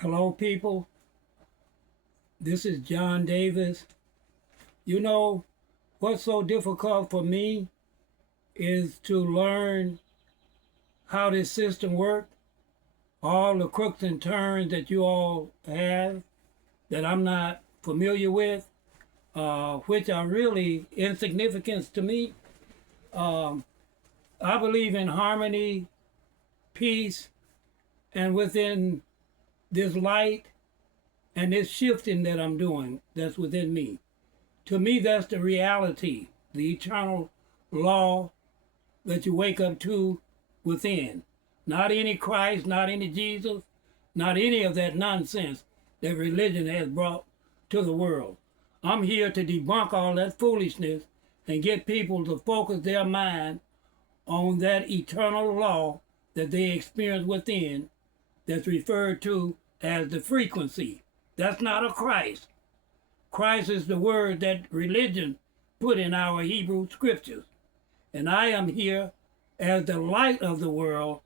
Hello, people. This is John Davis. You know, what's so difficult for me is to learn how this system works, all the crooks and turns that you all have that I'm not familiar with, which are really insignificant to me. Um, I believe in harmony, peace, and within this light and this shifting that I'm doing that's within me. To me, that's the reality, the eternal law that you wake up to within. Not any Christ, not any Jesus, not any of that nonsense that religion has brought to the world. I'm here to debunk all that foolishness and get people to focus their mind on that eternal law that they experience within that's referred to as the frequency. That's not a Christ. Christ is the word that religion put in our Hebrew scriptures. And I am here as the light of the world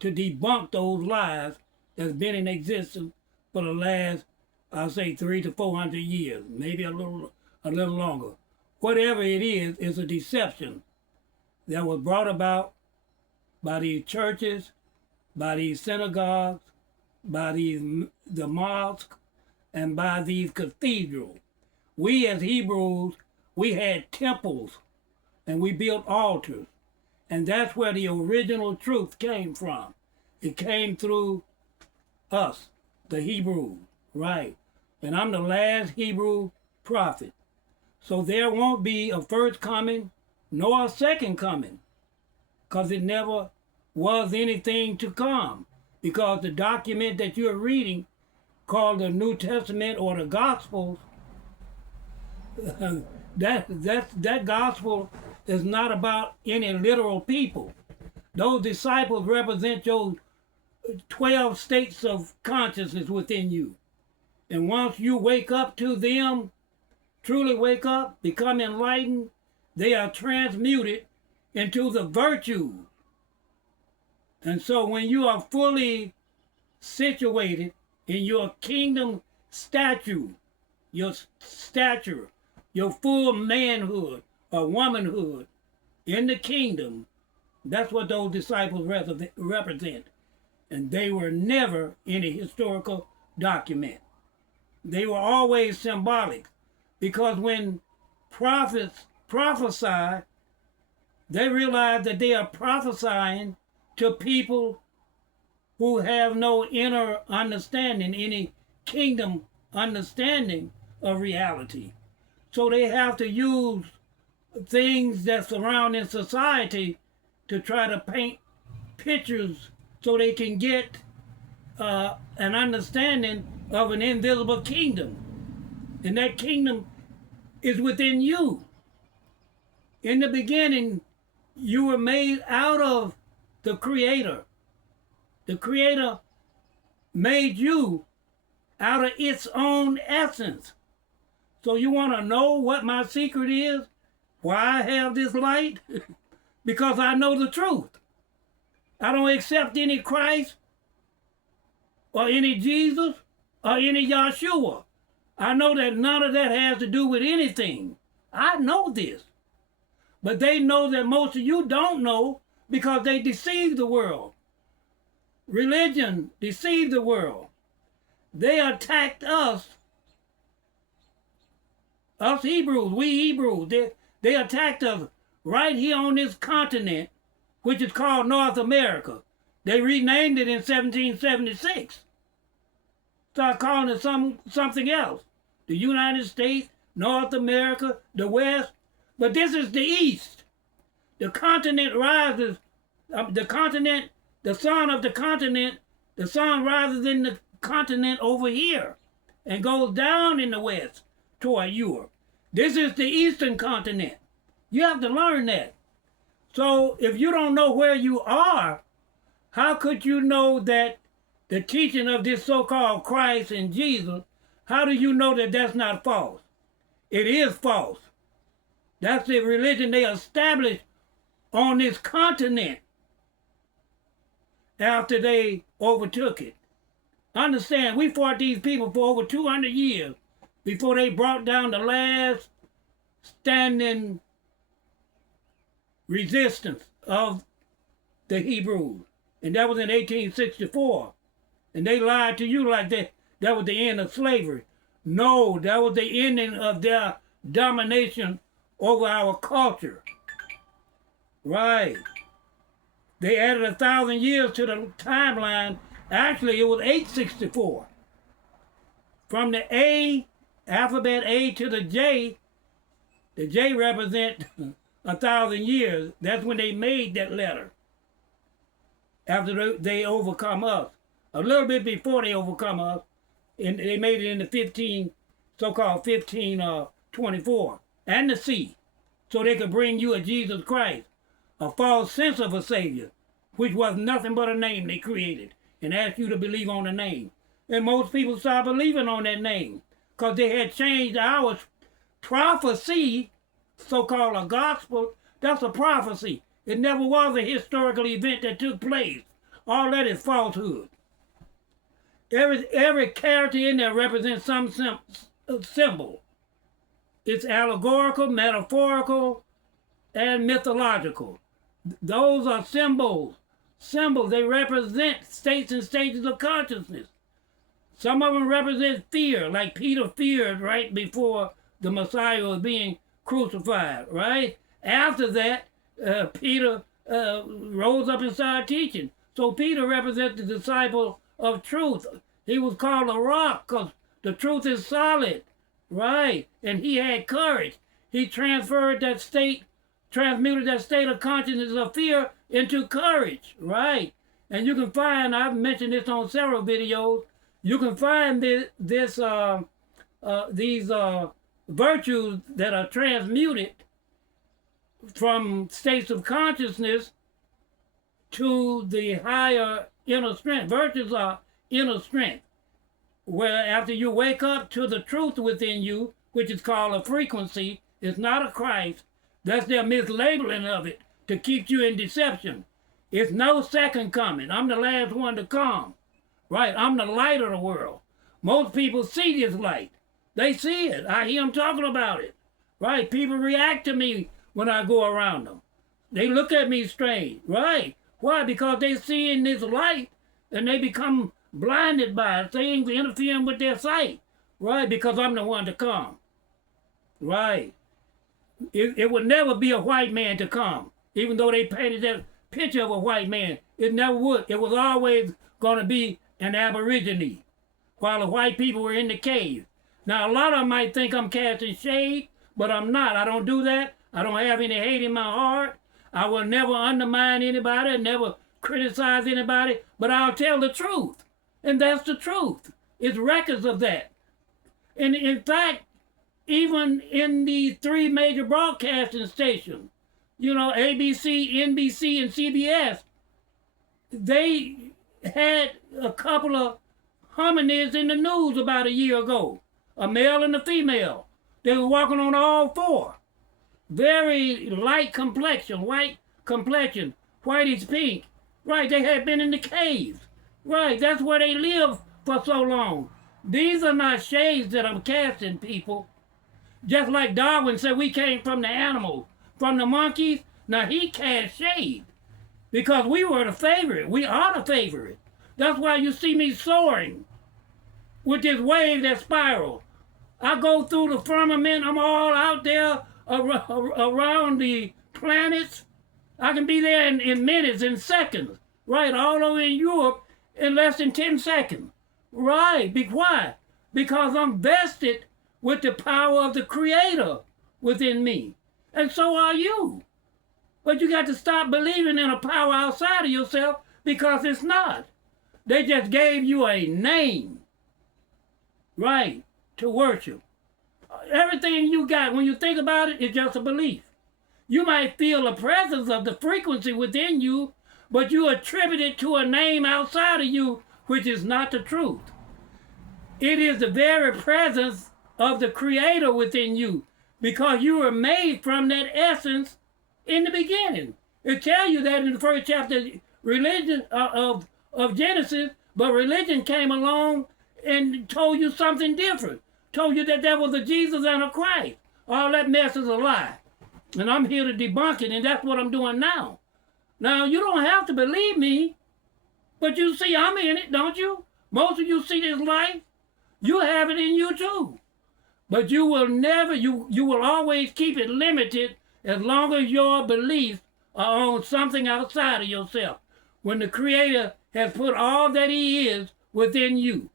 to debunk those lies that's been in existence for the last, I'll say 300 to 400 years, maybe a little longer. Whatever it is a deception that was brought about by these churches, by these synagogues, by the mosques, and by these cathedrals. We as Hebrews, we had temples and we built altars. And that's where the original truth came from. It came through us, the Hebrews, right? And I'm the last Hebrew prophet. So there won't be a first coming nor a second coming, because it never was anything to come. Because the document that you're reading, called the New Testament or the Gospels, that gospel is not about any literal people. Those disciples represent your 12 states of consciousness within you. And once you wake up to them, truly wake up, become enlightened, they are transmuted into the virtues. And so when you are fully situated in your kingdom your stature, your full manhood or womanhood in the kingdom, that's what those disciples represent. And they were never in a historical document. They were always symbolic, because when prophets prophesy, they realize that they are prophesying to people who have no inner understanding, any kingdom understanding of reality. So they have to use things that surround in society to try to paint pictures so they can get an understanding of an invisible kingdom. And that kingdom is within you. In the beginning, you were made out of the Creator. The Creator made you out of its own essence. So you want to know what my secret is? Why I have this light? Because I know the truth. I don't accept any Christ or any Jesus or any Yahshua. I know that none of that has to do with anything. I know this. But they know that most of you don't know, because they deceive the world. Religion deceived the world. They attacked us Hebrews, we Hebrews. They attacked us right here on this continent, which is called North America. They renamed it in 1776. Start calling it something else. The United States, North America, the West. But this is the East. The continent rises, the sun of the continent, the sun rises in the continent over here and goes down in the west toward Europe. This is the eastern continent. You have to learn that. So if you don't know where you are, how could you know that the teaching of this so-called Christ and Jesus, how do you know that that's not false? It is false. That's the religion they established on this continent after they overtook it. Understand, we fought these people for over 200 years before they brought down the last standing resistance of the Hebrews. And that was in 1864. And they lied to you like that was the end of slavery. No, that was the ending of their domination over our culture. Right. They added 1,000 years to the timeline. Actually, it was 864. From the A, alphabet A to the J represent 1,000 years. That's when they made that letter. After they overcome us. A little bit before they overcome us. And they made it in the so-called 1524. And the C. So they could bring you a Jesus Christ. A false sense of a Savior. Which was nothing but a name they created. And asked you to believe on the name. And most people started believing on that name. Because they had changed our prophecy, so-called a gospel. That's a prophecy. It never was a historical event that took place. All that is falsehood. Every character in there represents some symbol. It's allegorical, metaphorical, and mythological. Those are symbols. Symbols, they represent states and stages of consciousness. Some of them represent fear, like Peter feared right before the Messiah was being crucified, right? After that, Peter rose up and started teaching. So Peter represents the disciple of truth. He was called a rock because the truth is solid, right? And he had courage. He transmuted that state of consciousness of fear into courage, right? And you can find, I've mentioned this on several videos, you can find these virtues that are transmuted from states of consciousness to the higher inner strength. Virtues are inner strength, where after you wake up to the truth within you, which is called a frequency, it's not a Christ. That's their mislabeling of it to keep you in deception. It's no second coming. I'm the last one to come. Right? I'm the light of the world. Most people see this light. They see it. I hear them talking about it. Right? People react to me when I go around them. They look at me strange. Right? Why? Because they see in this light and they become blinded by it. Things interfering with their sight. Right? Because I'm the one to come. Right? It would never be a white man to come. Even though they painted that picture of a white man. It never would. It was always going to be an aborigine while the white people were in the cave. Now, a lot of them might think I'm casting shade, but I'm not. I don't do that. I don't have any hate in my heart. I will never undermine anybody, never criticize anybody, but I'll tell the truth. And that's the truth. It's records of that. And in fact, even in the three major broadcasting stations, you know, ABC, NBC, and CBS, they had a couple of hominids in the news about a year ago, a male and a female. They were walking on all four. Very light complexion, white complexion, whitish pink. Right, they had been in the caves. Right, that's where they lived for so long. These are not shades that I'm casting, people. Just like Darwin said we came from the animals, from the monkeys. Now he cast shade because we were the favorite. We are the favorite. That's why you see me soaring with this wave that spirals. I go through the firmament. I'm all out there around the planets. I can be there in minutes, in seconds. Right, all over in Europe in less than 10 seconds. Right, why? Because I'm vested with the power of the Creator within me. And so are you. But you got to stop believing in a power outside of yourself because it's not. They just gave you a name, right, to worship. Everything you got, when you think about it, is just a belief. You might feel the presence of the frequency within you, but you attribute it to a name outside of you, which is not the truth. It is the very presence of the Creator within you, because you were made from that essence in the beginning. It tells you that in the first chapter religion of Genesis, But religion came along and told you something different. Told you that there was a Jesus and a Christ. All that mess is a lie. And I'm here to debunk it, and that's what I'm doing now. Now, you don't have to believe me, but you see I'm in it, don't you? Most of you see this life. You have it in you too. But you will never, you will always keep it limited as long as your beliefs are on something outside of yourself. When the Creator has put all that He is within you.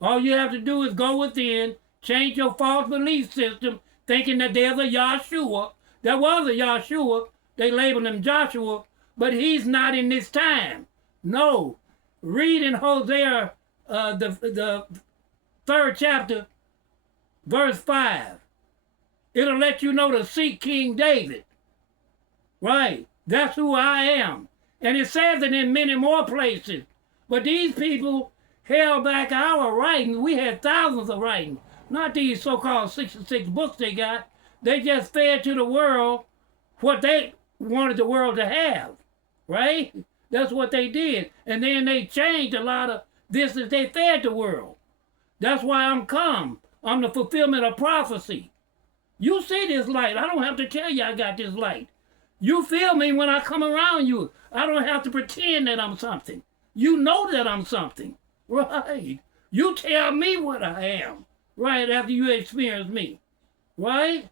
All you have to do is go within, change your false belief system, thinking that there's a Yahshua. There was a Yahshua. They labeled him Joshua, but he's not in this time. No. Read in Hosea, the 3rd chapter, verse 5. It'll let you know to seek King David. Right. That's who I am. And it says it in many more places. But these people held back our writings. We had thousands of writings. Not these so-called 66 books they got. They just fed to the world what they wanted the world to have. Right? That's what they did. And then they changed a lot of this that they fed the world. That's why I'm come. I'm the fulfillment of prophecy. You see this light. I don't have to tell you I got this light. You feel me when I come around you. I don't have to pretend that I'm something. You know that I'm something. Right. You tell me what I am. Right after you experience me. Right?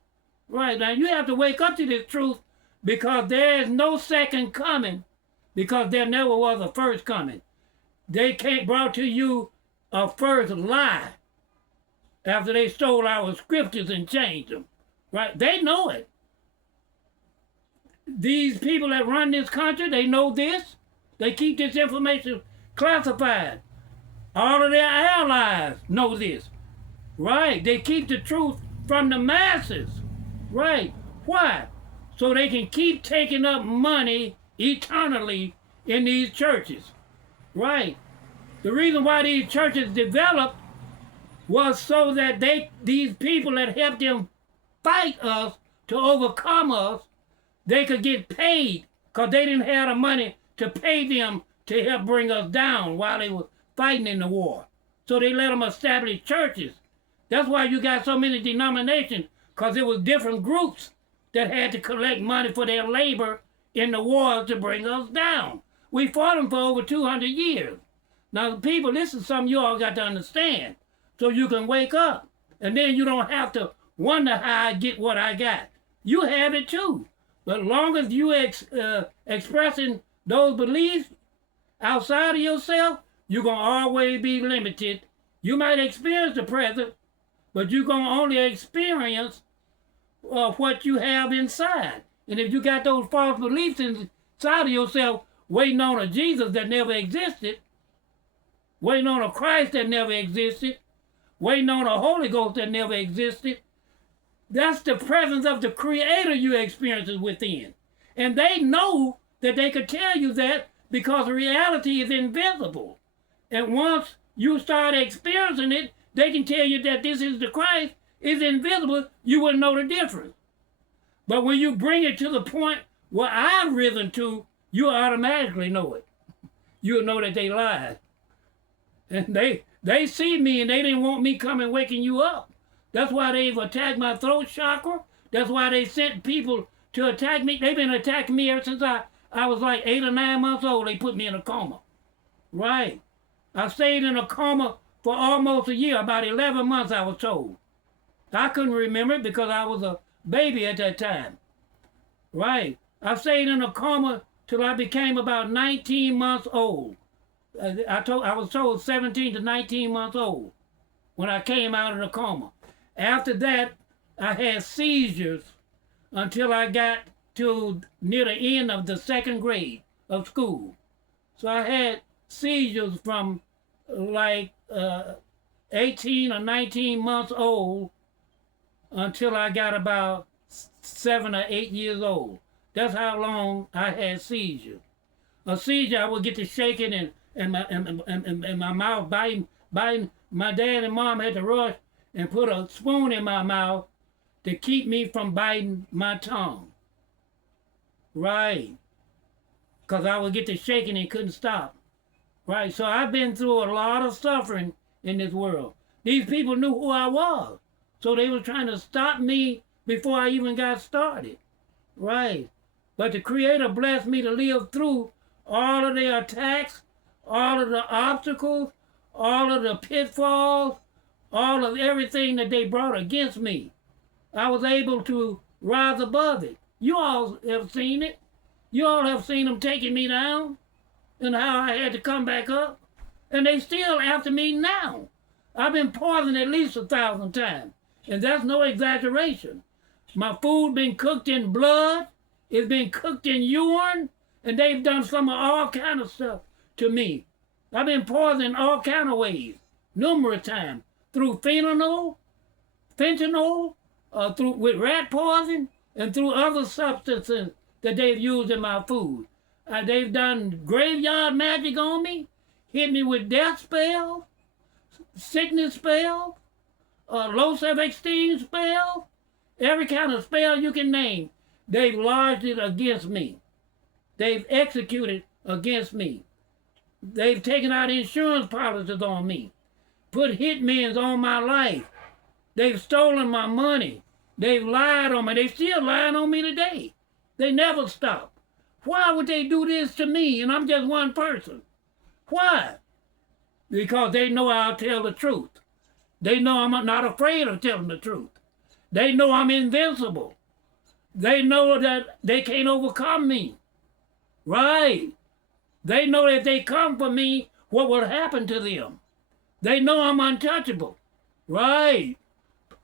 Right. Now you have to wake up to this truth because there is no second coming because there never was a first coming. They brought to you a first lie after they stole our scriptures and changed them. Right? They know it. These people that run this country, they know this. They keep this information classified. All of their allies know this. Right. They keep the truth from the masses. Right. Why? So they can keep taking up money eternally in these churches. Right. The reason why these churches developed was so that these people that helped them fight us to overcome us, they could get paid because they didn't have the money to pay them to help bring us down while they were fighting in the war. So they let them establish churches. That's why you got so many denominations, because it was different groups that had to collect money for their labor in the wars to bring us down. We fought them for over 200 years. Now, people, this is something you all got to understand so you can wake up. And then you don't have to wonder how I get what I got. You have it too. But as long as you expressing those beliefs outside of yourself, you're going to always be limited. You might experience the present, but you're going to only experience what you have inside. And if you got those false beliefs inside of yourself, waiting on a Jesus that never existed, waiting on a Christ that never existed, waiting on a Holy Ghost that never existed, that's the presence of the Creator you experience within. And they know that they could tell you that because reality is invisible. And once you start experiencing it, they can tell you that this is the Christ. It's invisible. You wouldn't know the difference. But when you bring it to the point where I've risen to, you automatically know it. You'll know that they lied. And they see me and they didn't want me coming waking you up. That's why they've attacked my throat chakra. That's why they sent people to attack me. They've been attacking me ever since I was like 8 or 9 months old. They put me in a coma. Right. I stayed in a coma for almost a year, about 11 months I was told. I couldn't remember it because I was a baby at that time. Right. I stayed in a coma till I became about 19 months old. I was told 17 to 19 months old when I came out of the coma. After that, I had seizures until I got to near the end of the 2nd grade of school. So I had seizures from like 18 or 19 months old until I got about 7 or 8 years old. That's how long I had seizures. A seizure, I would get to shaking and my mouth biting. My dad and mom had to rush and put a spoon in my mouth to keep me from biting my tongue. Right. Because I would get to shaking and couldn't stop. Right? So I've been through a lot of suffering in this world. These people knew who I was. So they were trying to stop me before I even got started. Right. But the Creator blessed me to live through all of the attacks, all of the obstacles, all of the pitfalls, all of everything that they brought against me. I was able to rise above it. You all have seen it. You all have seen them taking me down and how I had to come back up. And they still after me now. I've been poisoned at least 1,000 times. And that's no exaggeration. My food been cooked in blood. It's been cooked in urine. And they've done some of all kind of stuff to me. I've been poisoned all kind of ways. Numerous times. Through fentanyl, with rat poison, and through other substances that they've used in my food. They've done graveyard magic on me, hit me with death spells, sickness spells, low self-esteem spells, every kind of spell you can name. They've lodged it against me. They've executed against me. They've taken out insurance policies on me, put hitmen on my life. They've stolen my money. They've lied on me. They still lying on me today. They never stop. Why would they do this to me and I'm just one person? Why? Because they know I'll tell the truth. They know I'm not afraid of telling the truth. They know I'm invincible. They know that they can't overcome me. Right. They know that if they come for me, what will happen to them. They know I'm untouchable. Right.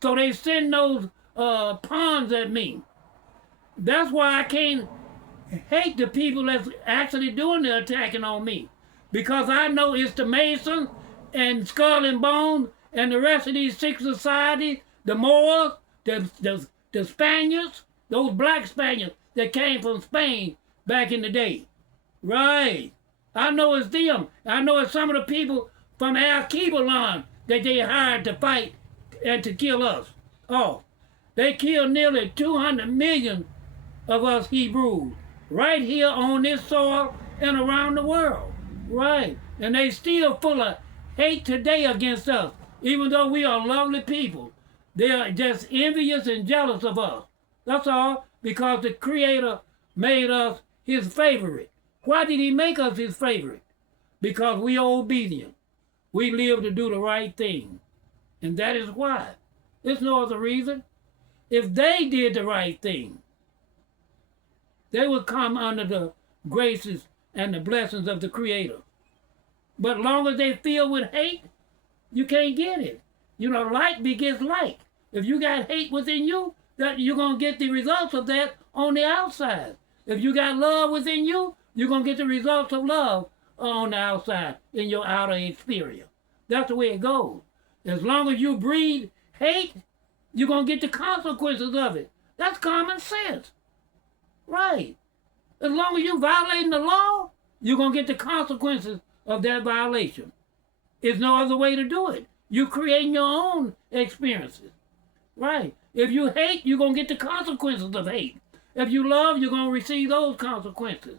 So they send those pawns at me. That's why I can't hate the people that's actually doing the attacking on me. Because I know it's the Masons and Skull and Bones and the rest of these secret societies, the Moors, the Spaniards, those black Spaniards that came from Spain back in the day. Right. I know it's them. I know it's some of the people from Al-Qaeda that they hired to fight and to kill us. Oh, they killed nearly 200 million of us Hebrews right here on this soil and around the world. Right. And they still full of hate today against us, even though we are lovely people. They are just envious and jealous of us. That's all, because the Creator made us his favorite. Why did he make us his favorite? Because we are obedient. We live to do the right thing. And that is why. There's no other reason. If they did the right thing, they would come under the graces and the blessings of the Creator. But long as they filled with hate, you can't get it. You know, like begets like. If you got hate within you, that you're going to get the results of that on the outside. If you got love within you, you're going to get the results of love on the outside in your outer experience. That's the way it goes. As long as you breed hate, you're going to get the consequences of it. That's common sense. Right. As long as you're violating the law, you're going to get the consequences of that violation. There's no other way to do it. You're creating your own experiences. Right. If you hate, you're going to get the consequences of hate. If you love, you're going to receive those consequences.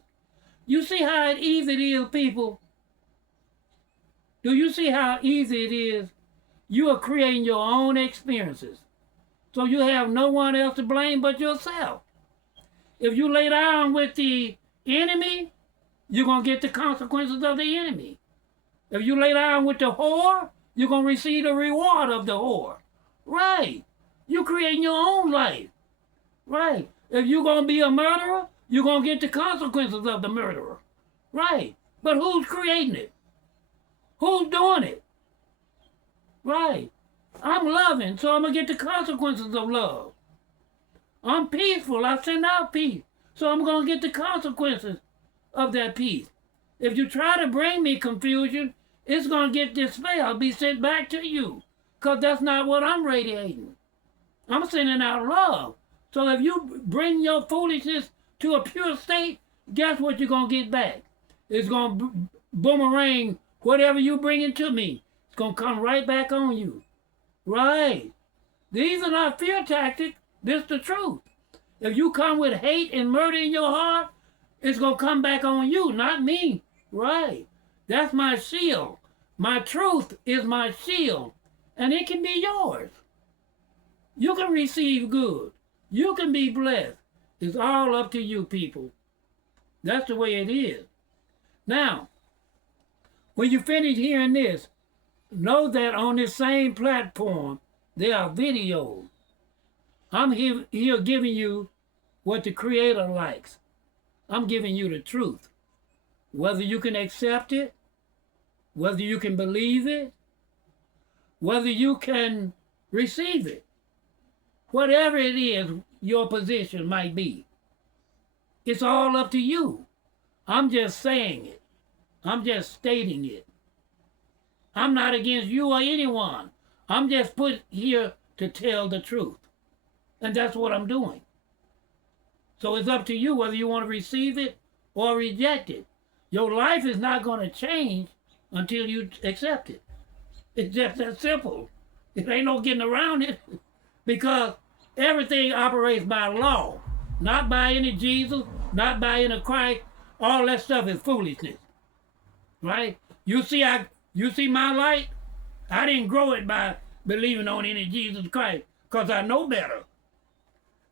You see how easy it is, people? Do you see how easy it is? You are creating your own experiences. So you have no one else to blame but yourself. If you lay down with the enemy, you're going to get the consequences of the enemy. If you lay down with the whore, you're going to receive the reward of the whore. Right. You're creating your own life. Right. If you're going to be a murderer, you're going to get the consequences of the murderer. Right. But who's creating it? Who's doing it? Right. I'm loving, so I'm going to get the consequences of love. I'm peaceful. I send out peace. So I'm going to get the consequences of that peace. If you try to bring me confusion, it's going to get dispelled, be sent back to you. Because that's not what I'm radiating. I'm sending out love. So if you bring your foolishness to a pure state, guess what you're going to get back? It's going to boomerang whatever you bring it to me. It's going to come right back on you. Right. These are not fear tactics. This is the truth. If you come with hate and murder in your heart, it's going to come back on you, not me. Right. That's my shield. My truth is my shield, and it can be yours. You can receive good. You can be blessed. It's all up to you, people. That's the way it is. Now, when you finish hearing this, know that on this same platform, there are videos. I'm here giving you what the Creator likes. I'm giving you the truth. Whether you can accept it, whether you can believe it, whether you can receive it. Whatever it is your position might be, it's all up to you. I'm just saying it. I'm just stating it. I'm not against you or anyone. I'm just put here to tell the truth. And that's what I'm doing. So it's up to you whether you want to receive it or reject it. Your life is not going to change until you accept it. It's just that simple. There ain't no getting around it because everything operates by law, not by any Jesus, not by any Christ. All that stuff is foolishness, right? You see my light? I didn't grow it by believing on any Jesus Christ because I know better.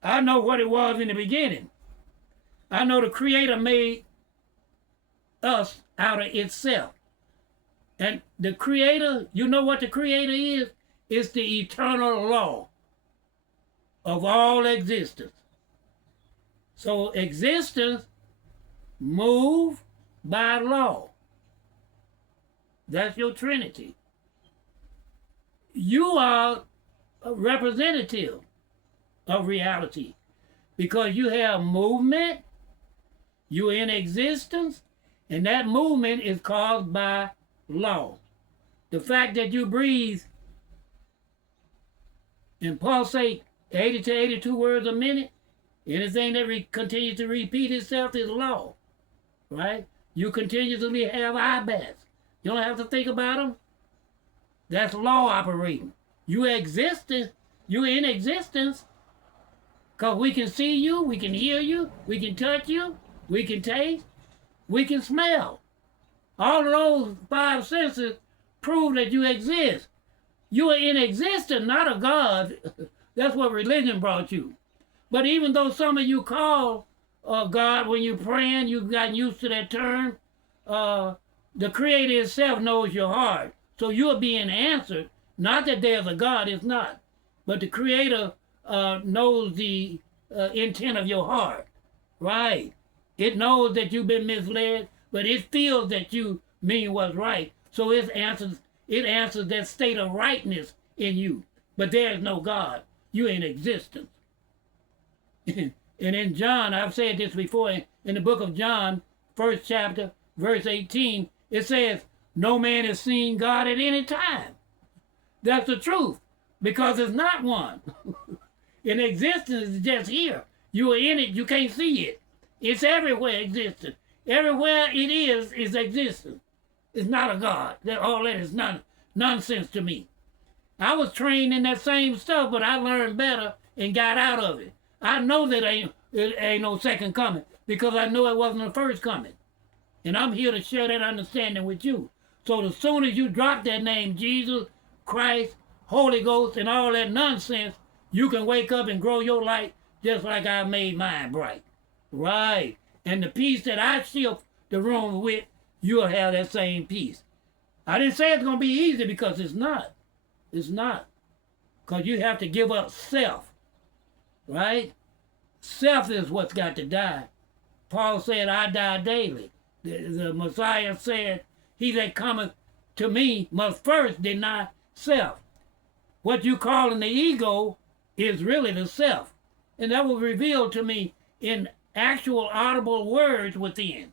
I know what it was in the beginning. I know the Creator made us out of itself. And the Creator, you know what the Creator is? It's the eternal law of all existence. So existence moves by law. That's your Trinity. You are a representative of reality because you have movement, you're in existence, and that movement is caused by law. The fact that you breathe and pulsate 80 to 82 words a minute, anything that continues to repeat itself is law, right? You continuously have eye baths. You don't have to think about them. That's law operating. You existence. You're in existence because we can see you, we can hear you, we can touch you, we can taste, we can smell. All of those five senses prove that you exist. You are in existence, not a God. That's what religion brought you. But even though some of you call God when you're praying, you've gotten used to that term, the Creator itself knows your heart. So you're being answered. Not that there's a God, it's not. But the Creator knows the intent of your heart. Right. It knows that you've been misled, but it feels that you mean what's right. So it answers that state of rightness in you. But there is no God. You're in existence. And in John, I've said this before, in the book of John, 1st chapter, verse 18, it says, no man has seen God at any time. That's the truth, because there's not one. In existence, it's just here. You are in it, you can't see it. It's everywhere existence. Everywhere it is existence. It's not a God. All that is nonsense to me. I was trained in that same stuff, but I learned better and got out of it. I know that it ain't no second coming because I knew it wasn't the first coming. And I'm here to share that understanding with you. So as soon as you drop that name, Jesus, Christ, Holy Ghost, and all that nonsense, you can wake up and grow your light just like I made mine bright. Right. And the peace that I shift the room with, you'll have that same peace. I didn't say it's going to be easy because it's not. It's not. Because you have to give up self. Right? Self is what's got to die. Paul said, I die daily. The Messiah said, he that cometh to me must first deny self. What you calling the ego is really the self. And that was revealed to me in actual audible words within.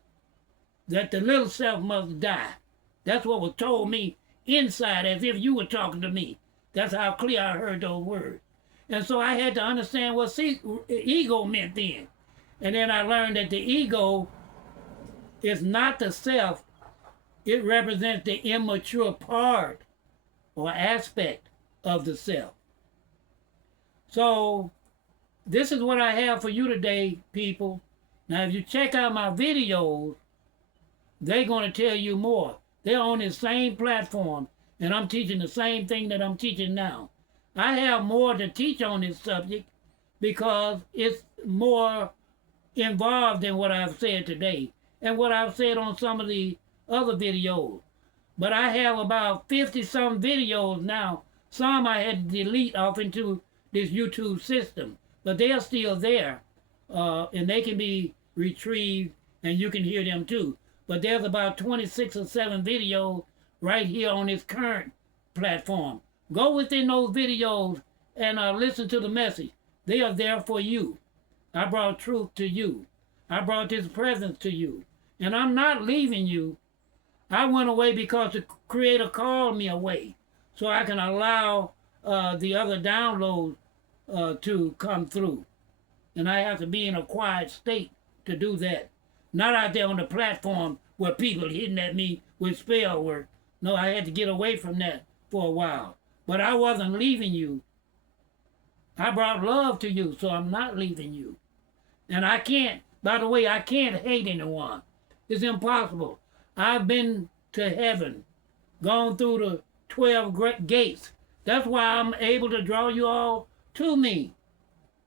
That the little self must die. That's what was told me inside as if you were talking to me. That's how clear I heard those words. And so I had to understand what ego meant then. And then I learned that the ego is not the self. It represents the immature part or aspect of the self. So this is what I have for you today, people. Now, if you check out my videos, they're going to tell you more. They're on the same platform, and I'm teaching the same thing that I'm teaching now. I have more to teach on this subject because it's more involved than what I've said today and what I've said on some of the other videos. But I have about 50 some videos now. Some I had to delete off into this YouTube system, but they're still there, and they can be retrieved, and you can hear them too. But there's about 26 or 7 videos right here on this current platform. Go within those videos and listen to the message. They are there for you. I brought truth to you. I brought this presence to you. And I'm not leaving you. I went away because the Creator called me away so I can allow the other downloads to come through. And I have to be in a quiet state to do that. Not out there on the platform where people hitting at me with spell work. No, I had to get away from that for a while. But I wasn't leaving you. I brought love to you, so I'm not leaving you. And I can't, by the way, I can't hate anyone. It's impossible. I've been to heaven, gone through the 12 great gates. That's why I'm able to draw you all to me.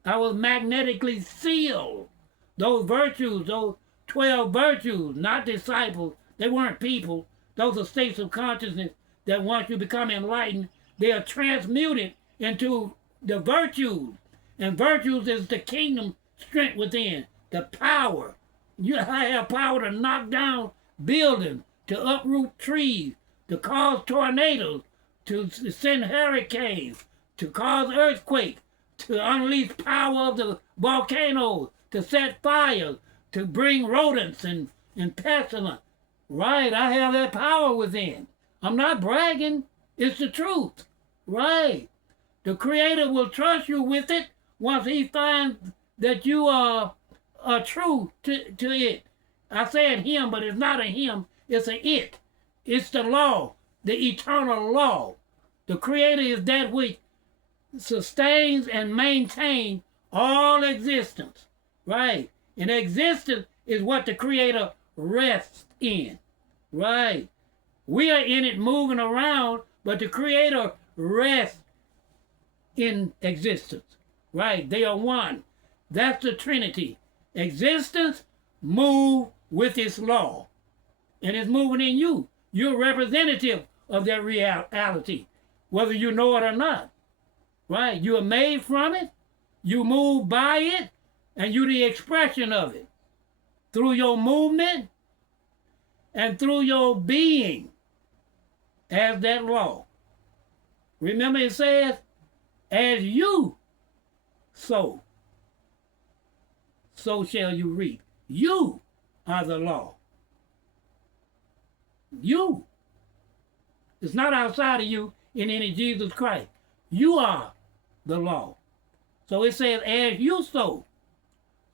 I was magnetically sealed. Those virtues, those 12 virtues, not disciples, they weren't people. Those are states of consciousness that once you become enlightened, they are transmuted into the virtues. And virtues is the kingdom strength within, the power. I have power to knock down buildings, to uproot trees, to cause tornadoes, to send hurricanes, to cause earthquakes, to unleash power of the volcanoes, to set fires, to bring rodents and pestilence. Right, I have that power within. I'm not bragging. It's the truth. Right. The Creator will trust you with it once He finds that you are true to it. I said Him, but it's not a Him. It's a it. It's the law, the eternal law. The Creator is that which sustains and maintains all existence. Right. And existence is what the Creator rests in. Right. We are in it moving around, but the Creator rests in existence. Right. They are one. That's the Trinity. Existence move with its law. And it's moving in you. You're a representative of that reality, whether you know it or not. Right? You are made from it. You move by it. And you're the expression of it. Through your movement and through your being as that law. Remember it says, as you sow, so shall you reap. You are the law. You. It's not outside of you in any Jesus Christ. You are the law. So it says, as you sow.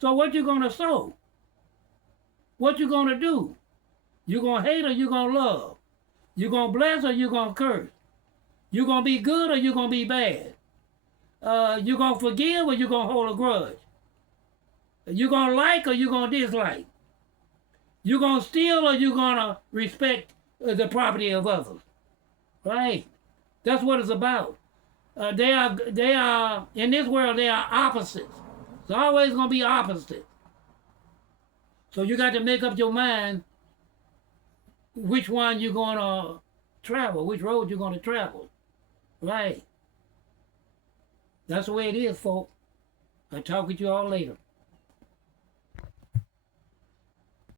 So what you going to sow? What you going to do? You going to hate or you going to love? You going to bless or you going to curse? You going to be good or you going to be bad? You going to forgive or you going to hold a grudge? You going to like or you going to dislike? You going to steal or you going to respect the property of others? Right? That's what it's about. They are in this world, they are opposites. It's always going to be opposite. So you got to make up your mind which one you're going to travel, which road you're going to travel. Right. That's the way it is, folks. I'll talk with you all later.